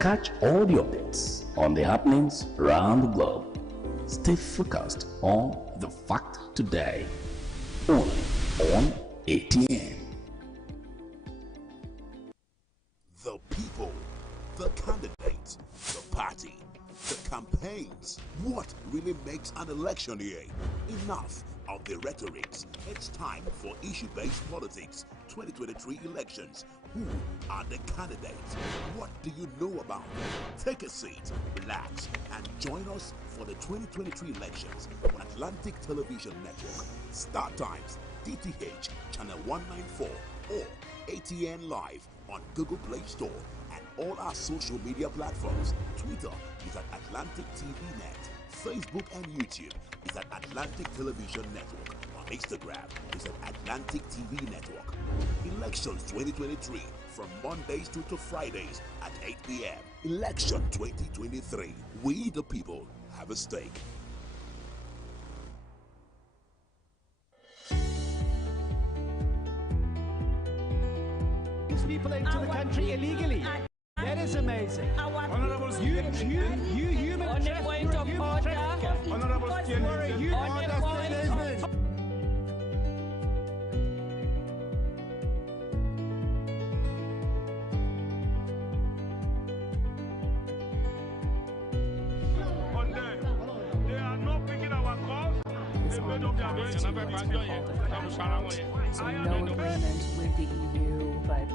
Catch all the updates on the happenings around the globe. Stay focused on the fact today. Only on ATN. The people, the candidates, the party, the campaigns. What really makes an election year? Enough of the rhetorics. It's time for issue-based politics. 2023 elections. Who are the candidates? What do you know about them? Take a seat, relax, and join us for the 2023 elections on Atlantic Television Network, StarTimes, DTH, Channel 194, or ATN Live on Google Play Store and all our social media platforms. Twitter is at Atlantic TV Net. Facebook and YouTube is at Atlantic Television Network. On Instagram is at Atlantic TV Network. Elections 2023 from Mondays to Fridays at 8 p.m. Election 2023. We the people have a stake. People into the country illegally. That is amazing. Honorable you human trafficker. Honorable they are not picking our calls. They made up their minds. So no agreement with the EU, but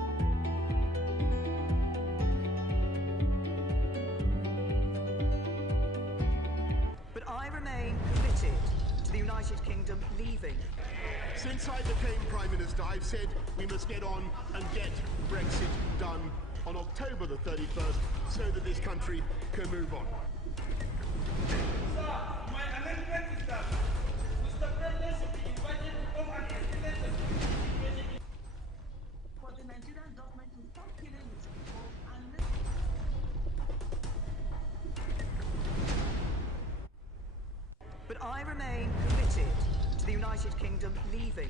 I remain committed to the United Kingdom leaving. Since I became Prime Minister, I've said we must get on and get Brexit done on October the 31st so that this country can move on. Sir, my amendment is that Mr. President should be invited to come and explain the situation. For the Nigerian government to stop killing its people and But I remain committed to the United Kingdom leaving.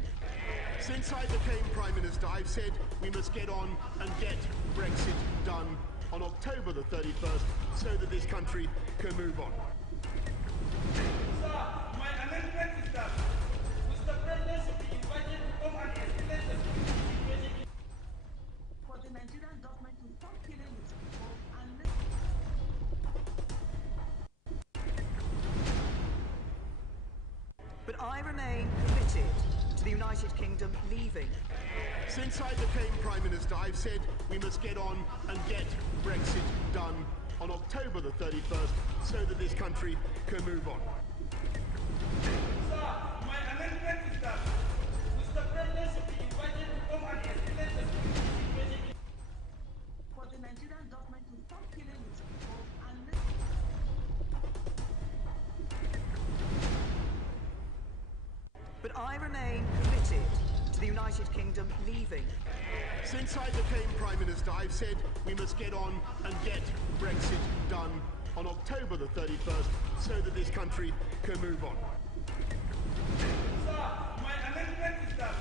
Since I became Prime Minister, I've said we must get on and get Brexit done on October the 31st so that this country can move on. Sir, my amendment is that Mr. President should be invited to come and explain the situation. for the Nigerian government to stop killing its people and But I remain committed to the United Kingdom leaving. Since I became Prime Minister, I've said we must get on and get Brexit done on October the 31st so that this country can move on. Sir, my amendment is that Mr. President should be invited to come and explain the situation. for the Nigerian government to stop killing its people and But I remain committed to the United Kingdom leaving. Since I became Prime Minister, I've said we must get on and get Brexit done on October the 31st so that this country can move on. Sir, my amendment is that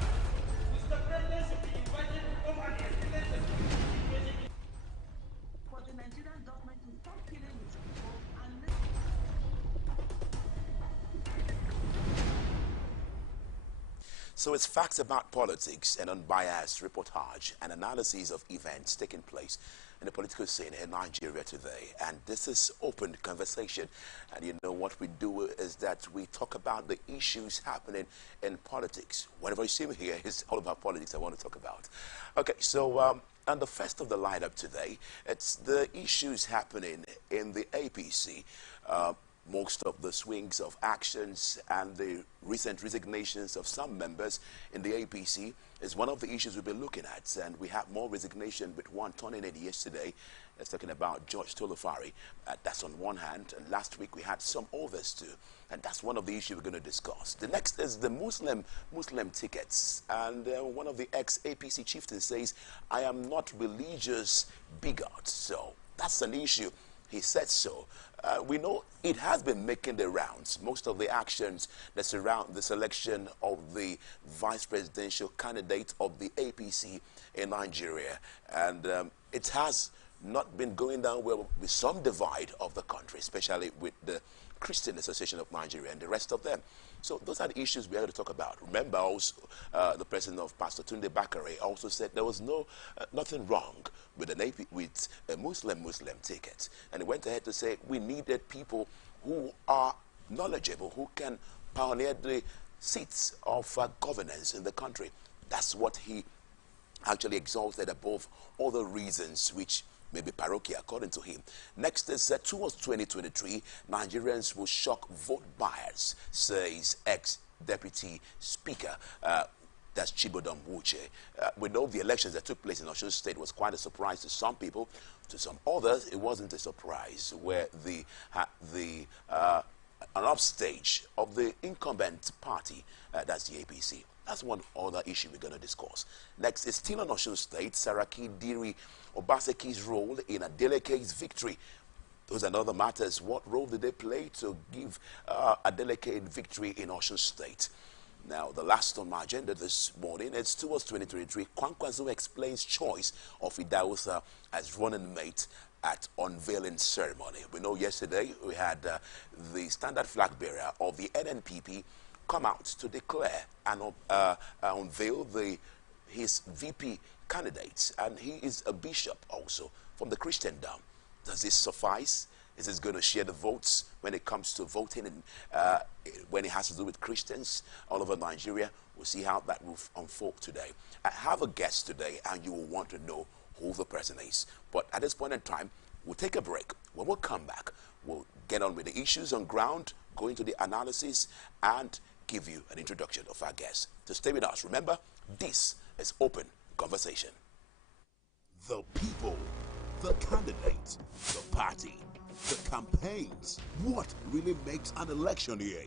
Mr. President should be invited to come and explain the situation. for the Nigerian government to stop killing its people and So it's facts about politics and unbiased reportage and analysis of events taking place in the political scene in Nigeria today. And this is open conversation. And you know what we do is that we talk about the issues happening in politics. Whenever you see me here, it's all about politics I want to talk about. Okay, so and the first of the lineup today, it's the issues happening in the APC. Most of the swings of actions and the recent resignations of some members in the APC is one of the issues we'll be looking at. And we have more resignation with one turning in yesterday. It's talking about George Tolufari. That's on one hand. And last week we had some others too. And that's one of the issues we're going to discuss. The next is the Muslim tickets. And one of the ex-APC chieftains says, I am not religious bigot. So that's an issue. He said so. We know it has been making the rounds. Most of the actions that surround the selection of the vice presidential candidate of the APC in Nigeria. And it has not been going down well with some divide of the country, especially with the Christian Association of Nigeria and the rest of them. So those are the issues we are going to talk about. Remember also, the president of Pastor Tunde Bakare also said there was nothing wrong with a Muslim ticket. And he went ahead to say we needed people who are knowledgeable, who can pioneer the seats of governance in the country. That's what he actually exalted above other reasons which may be parochial according to him. Next is towards 2023, Nigerians will shock vote buyers, says ex-deputy speaker. That's Chibodom Wuche. We know the elections that took place in Osun State was quite a surprise to some people. To some others, it wasn't a surprise, where an upstage of the incumbent party, that's the APC. That's one other issue we're going to discuss. Next is still on Osun State, Saraki Diri Obaseki's role in Adeleke's victory. Those are other matters. What role did they play to give Adeleke victory in Osun State? Now, the last on my agenda this morning, it's towards 2023. Kwankwaso explains choice of Idausa as running mate at unveiling ceremony. We know yesterday we had the standard flag bearer of the NNPP come out to declare and unveil his VP candidates, and he is a bishop also from the Christendom. Does this suffice? Is this going to share the votes when it comes to voting and when it has to do with Christians all over Nigeria? We'll see how that will unfold today. I have a guest today, and you will want to know who the person is. But at this point in time, we'll take a break. When we'll come back, we'll get on with the issues on ground, go into the analysis, and give you an introduction of our guest. To stay with us, remember, this is Open Conversation. The people, the candidate, the party, the campaigns. What really makes an election here?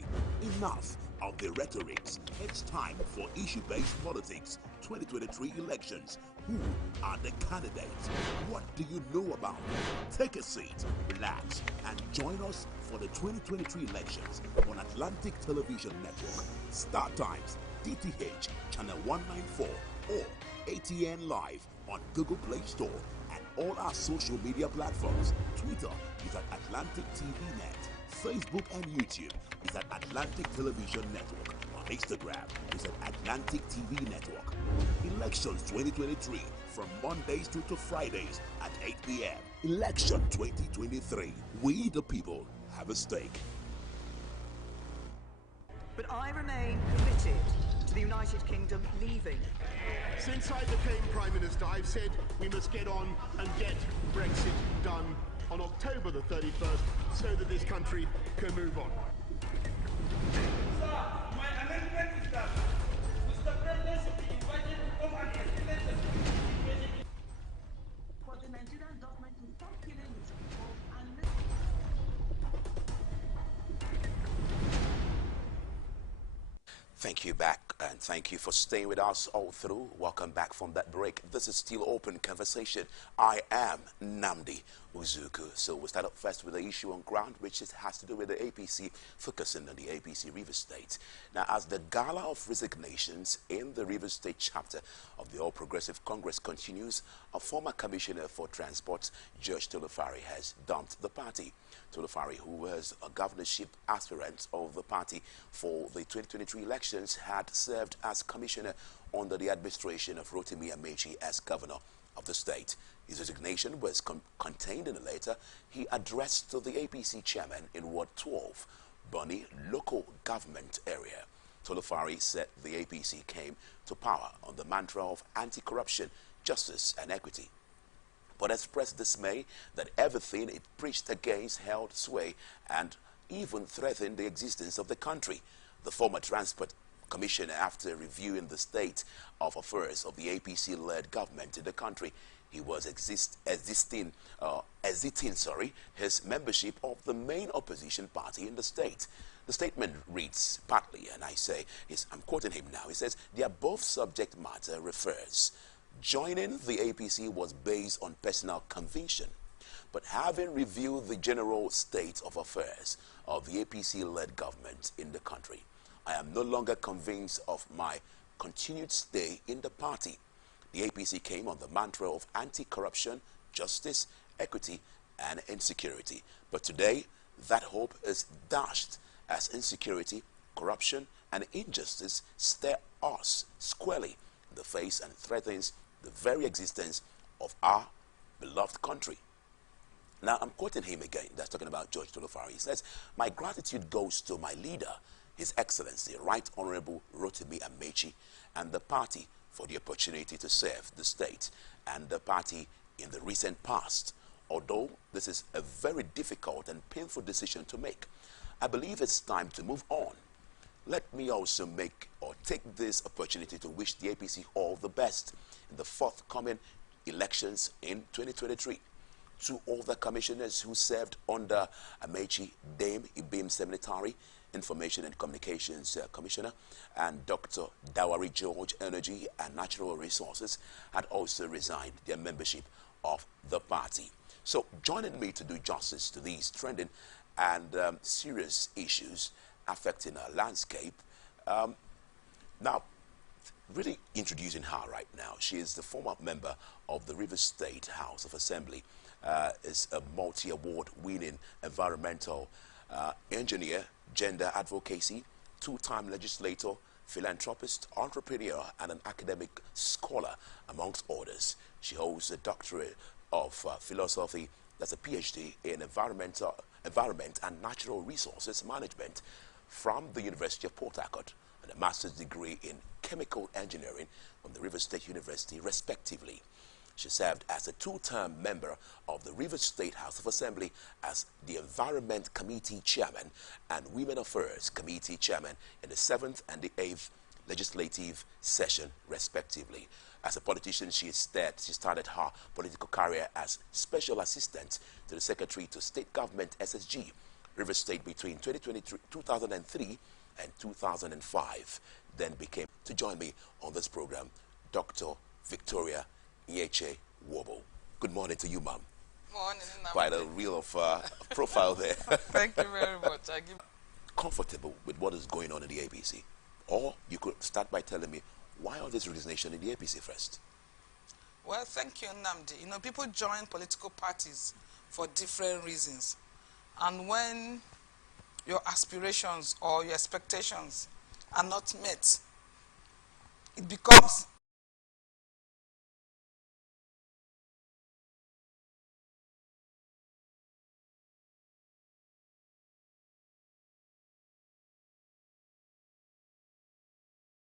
Enough of the rhetorics. It's time for issue-based politics. 2023 elections. Who are the candidates? What do you know about them? Take a seat, relax, and join us for the 2023 elections on Atlantic Television Network, StarTimes, DTH, Channel 194, or ATN Live on Google Play Store and all our social media platforms. Twitter is at Atlantic TV Net. Facebook and YouTube is at Atlantic Television Network. On Instagram is at Atlantic TV Network. Elections 2023 from Mondays to Fridays at 8 p.m. Election 2023. We the people have a stake. But I remain committed to the United Kingdom leaving. Since I became Prime Minister, I've said we must get on and get Brexit done on October the 31st so that this country can move on. Sir, my amendment is that Mr. President should be invited to come and explain the situation. For the Nigerian government to stop killing its people and Thank you back, and thank you for staying with us all through. Welcome back from that break. This is still Open Conversation. I am Namdi Uzuku. So we'll start up first with the issue on ground, which has to do with the APC, focusing on the APC Rivers State. Now, as the gala of resignations in the Rivers State chapter of the All Progressive Congress continues, a former commissioner for transport, George Tolofari, has dumped the party. Tolofari, who was a governorship aspirant of the party for the 2023 elections, had served as commissioner under the administration of Rotimi Amechi as governor of the state. His resignation was contained in a letter he addressed to the APC chairman in Ward 12, Bonny local government area. Tolofari said the APC came to power on the mantra of anti-corruption, justice and equity, but expressed dismay that everything it preached against held sway and even threatened the existence of the country. The former transport commissioner, after reviewing the state of affairs of the APC-led government in the country, he was exiting his membership of the main opposition party in the state. The statement reads partly, and I'm quoting him now, he says, the above subject matter refers joining the APC was based on personal conviction, but having reviewed the general state of affairs of the APC-led government in the country, I am no longer convinced of my continued stay in the party. The APC came on the mantra of anti-corruption, justice, equity, and insecurity. But today, that hope is dashed as insecurity, corruption, and injustice stare us squarely in the face and threatens the very existence of our beloved country. Now, I'm quoting him again. That's talking about George Tolofari. He says, "My gratitude goes to my leader, His Excellency, Right Honorable Rotimi Amechi, and the party for the opportunity to serve the state and the party in the recent past. Although this is a very difficult and painful decision to make, I believe it's time to move on. Let me also take this opportunity to wish the APC all the best in the forthcoming elections in 2023. To all the commissioners who served under Amechi, Dame Ibim Seminatari, Information and Communications Commissioner, and Dr. Dawari George, Energy and Natural Resources, had also resigned their membership of the party." So joining me to do justice to these trending and serious issues affecting our landscape, now really introducing her right now. She is the former member of the Rivers State House of Assembly, is a multi-award winning environmental engineer, gender advocacy, two-time legislator, philanthropist, entrepreneur, and an academic scholar, amongst others. She holds a doctorate of philosophy, that's a PhD in environment and natural resources management from the University of Port Harcourt, and a master's degree in chemical engineering from the Rivers State University, respectively. She served as a two-term member of the Rivers State House of Assembly as the Environment Committee Chairman and Women Affairs Committee Chairman in the 7th and the 8th legislative session, respectively. As a politician, she started her political career as Special Assistant to the Secretary to State Government SSG, Rivers State between 2003 and 2005. Then became, to join me on this program, Dr. Victoria Nyeche Wobo. Good morning to you, ma'am. Morning. Quite a real profile there. Thank you very much. I give Comfortable with what is going on in the APC? Or you could start by telling me, why all this resignation in the APC first? Well, thank you, Namdi. You know, people join political parties for different reasons. And when your aspirations or your expectations are not met, it becomes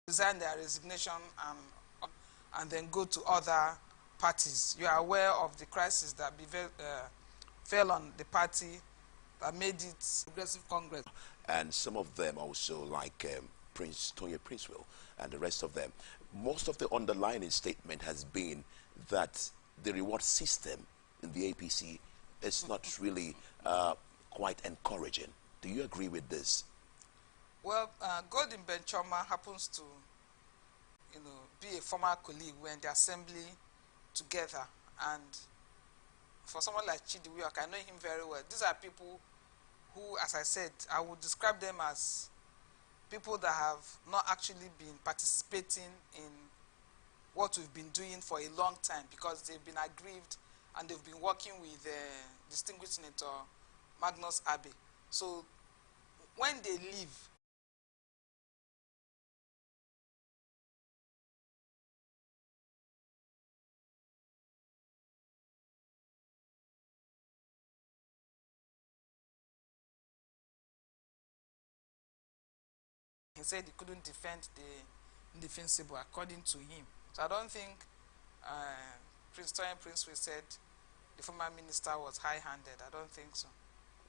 resign their resignation and then go to other parties. You are aware of the crisis that fell on the party that made it Progressive Congress. And some of them also, like Prince Tonya Princeville and the rest of them, most of the underlying statement has been that the reward system in the APC is not really quite encouraging. Do you agree with this? Well, Golden Benchoma happens to, be a former colleague. We're in the assembly together, and for someone like Chidi Work, I know him very well. These are people who, as I said, I would describe them as people that have not actually been participating in what we've been doing for a long time, because they've been aggrieved and they've been working with distinguished Senator Magnus Abe. So when they leave, he said he couldn't defend the indefensible, according to him. So I don't think Prince Toyin Princeville said the former minister was high-handed. I don't think so.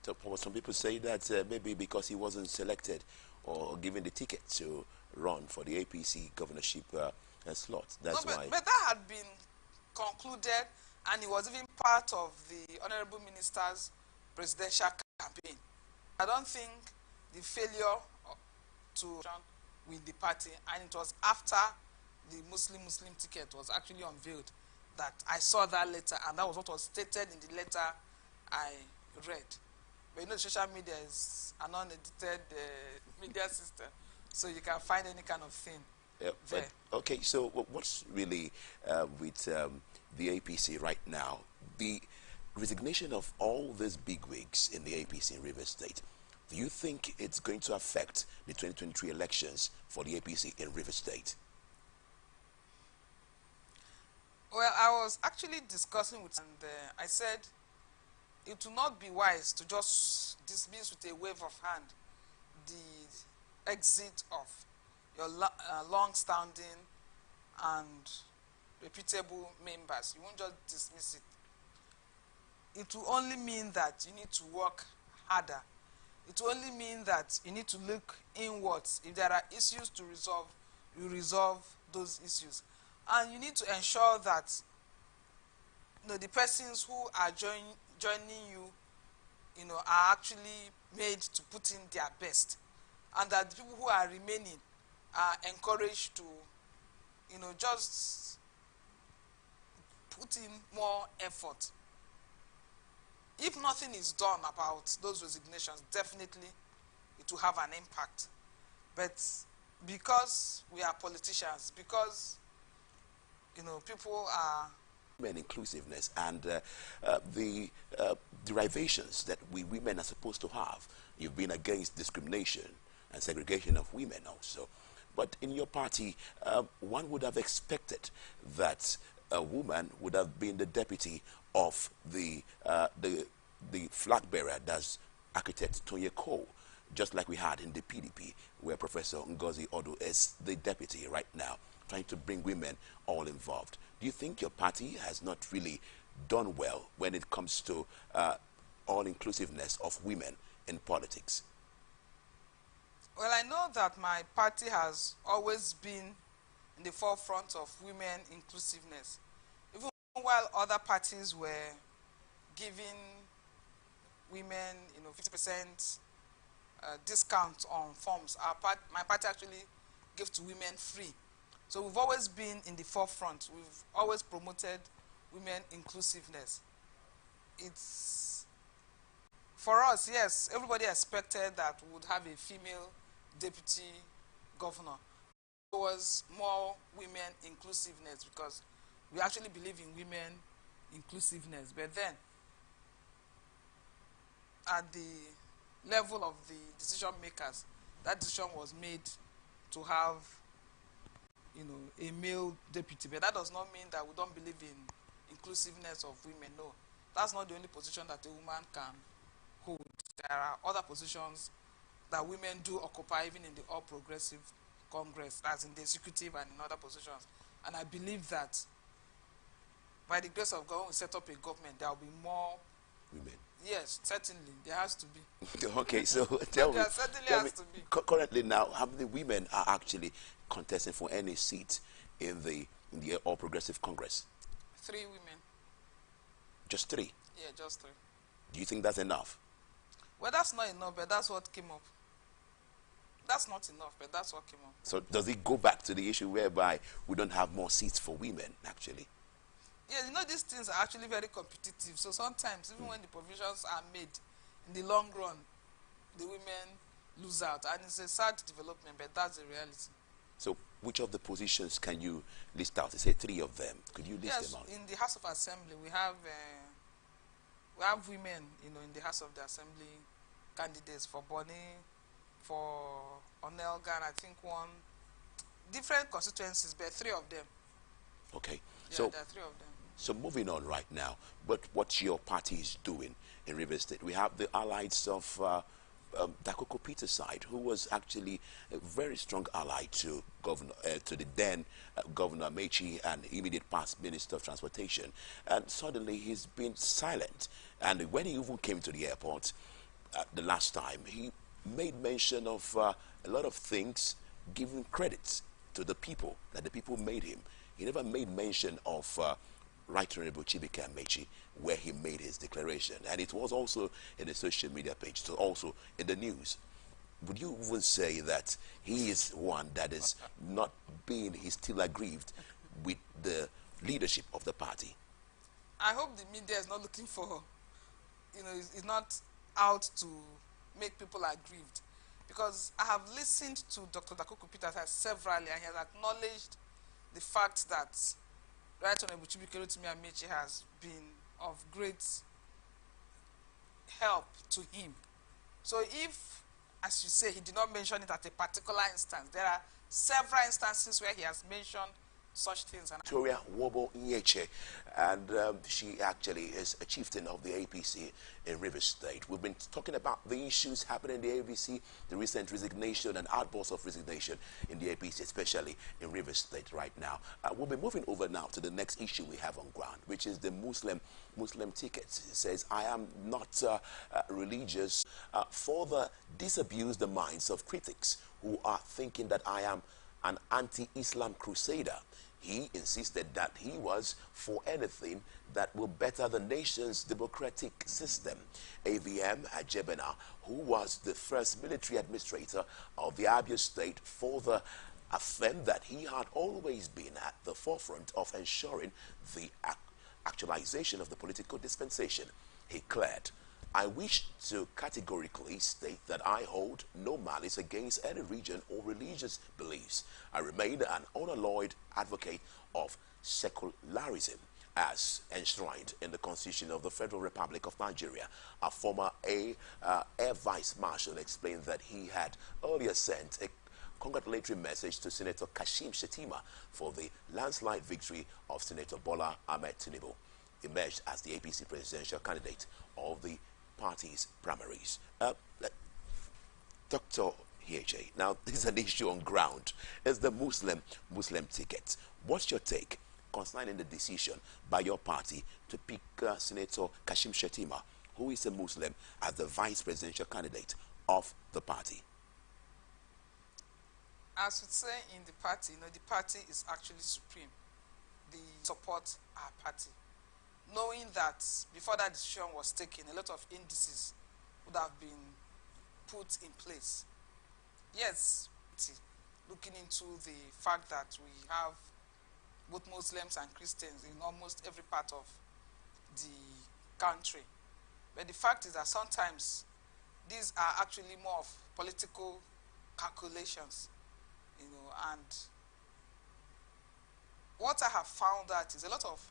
So some people say that maybe because he wasn't selected or given the ticket to run for the APC governorship slot. That's no, why. But that had been concluded, and it was even part of the Honorable Minister's presidential campaign. I don't think the failure to with the party, and it was after the Muslim ticket was actually unveiled that I saw that letter, and that was what was stated in the letter I read. But social media is an unedited media system, so you can find any kind of thing there. Okay, so what's really with the APC right now? The resignation of all these bigwigs in the APC in Rivers State, do you think it's going to affect the 2023 elections for the APC in Rivers State? Well, I was actually discussing with, and I said it will not be wise to just dismiss with a wave of hand the exit of your long-standing and reputable members. You won't just dismiss it. It will only mean that you need to work harder. It will only mean that you need to look inwards. If there are issues to resolve, you resolve those issues. And you need to ensure that the persons who are joining you, are actually made to put in their best. And that the people who are remaining are encouraged to, just put in more effort. If nothing is done about those resignations, definitely it will have an impact. But because we are politicians, because people are women inclusiveness and the derivations that we women are supposed to have. You've been against discrimination and segregation of women also. But in your party, one would have expected that a woman would have been the deputy of the flag bearer, that's architect Tonye Cole, just like we had in the PDP, where Professor Ngozi Odu is the deputy right now, trying to bring women all involved. Do you think your party has not really done well when it comes to all-inclusiveness of women in politics? Well, I know that my party has always been in the forefront of women inclusiveness. Even while other parties were giving women, 50% discount on forms, my party actually gave to women free. So we've always been in the forefront. We've always promoted women inclusiveness. It's, for us, yes, everybody expected that we would have a female deputy governor. There was more women inclusiveness because we actually believe in women inclusiveness. But then, at the level of the decision makers, that decision was made to have a male deputy. But that does not mean that we don't believe in inclusiveness of women. No, that's not the only position that a woman can hold. There are other positions that women do occupy even in the All Progressive Congress, as in the executive and in other positions. And I believe that by the grace of God, when we set up a government, there will be more women. Yes, certainly. There has to be. Okay, so tell me, to be. Currently now, how many women are actually contesting for any seat in the All Progressive Congress? 3 women. Just 3? Yeah, just 3. Do you think that's enough? Well, that's not enough, but that's what came up. That's not enough, but that's what came up. So does it go back to the issue whereby we don't have more seats for women, actually? Yeah, these things are actually very competitive. So sometimes, even when the provisions are made, in the long run, the women lose out. And it's a sad development, but that's the reality. So which of the positions can you list out? You say 3 of them. Could you list them out? In the House of Assembly, we have women, in the House of the Assembly candidates for Bonny, for Onelgan, I think 1. Different constituencies, but 3 of them. Okay. Yeah, so there are 3 of them. So moving on right now, but what your party is doing in Rivers State, we have the allies of Dakoko Peter's side, who was actually a very strong ally to the then Governor Mechi and immediate past Minister of Transportation, and suddenly he's been silent. And when he even came to the airport the last time, he made mention of a lot of things, giving credit to the people, that the people made him. He never made mention of Right Honorable Chibika Mechi, where he made his declaration. And it was also in the social media page, so also in the news. Would you even say that he is one that is not being, he's still aggrieved with the leadership of the party? I hope the media is not looking for, is not out to make people aggrieved. Because I have listened to Dr. Dakoko Peter severally, and he has acknowledged the fact that Right Honorable Chibika Mechi has been of great to him. So if, as you say, he did not mention it at a particular instance, there are several instances where he has mentioned such things. And Victoria Wobo Nyeche, and she actually is a chieftain of the APC in Rivers State. We've been talking about the issues happening in the APC, the recent resignation and outbursts of resignation in the APC, especially in Rivers State right now. We'll be moving over now to the next issue we have on ground, which is the Muslim tickets. It says, I am not religious. Further disabuse the minds of critics who are thinking that I am an anti-Islam crusader. He insisted that he was for anything that will better the nation's democratic system. AVM Ajebena, who was the first military administrator of the Abia State, further affirmed that he had always been at the forefront of ensuring the actualization of the political dispensation. He declared, I wish to categorically state that I hold no malice against any region or religious beliefs. I remain an unalloyed advocate of secularism as enshrined in the Constitution of the Federal Republic of Nigeria. A former Air Vice Marshal explained that he had earlier sent a congratulatory message to Senator Kashim Shettima for the landslide victory of Senator Bola Ahmed Tinubu, emerged as the APC presidential candidate of the party's primaries. Dr. Hieche, now this is an issue on ground. It's the Muslim ticket. What's your take concerning the decision by your party to pick Senator Kashim Shettima, who is a Muslim, as the vice presidential candidate of the party? As we say in the party, the party is actually supreme. They support our party, knowing that before that decision was taken, a lot of indices would have been put in place. Yes, looking into the fact that we have both Muslims and Christians in almost every part of the country. But the fact is that sometimes these are actually more of political calculations, and what I have found that is a lot of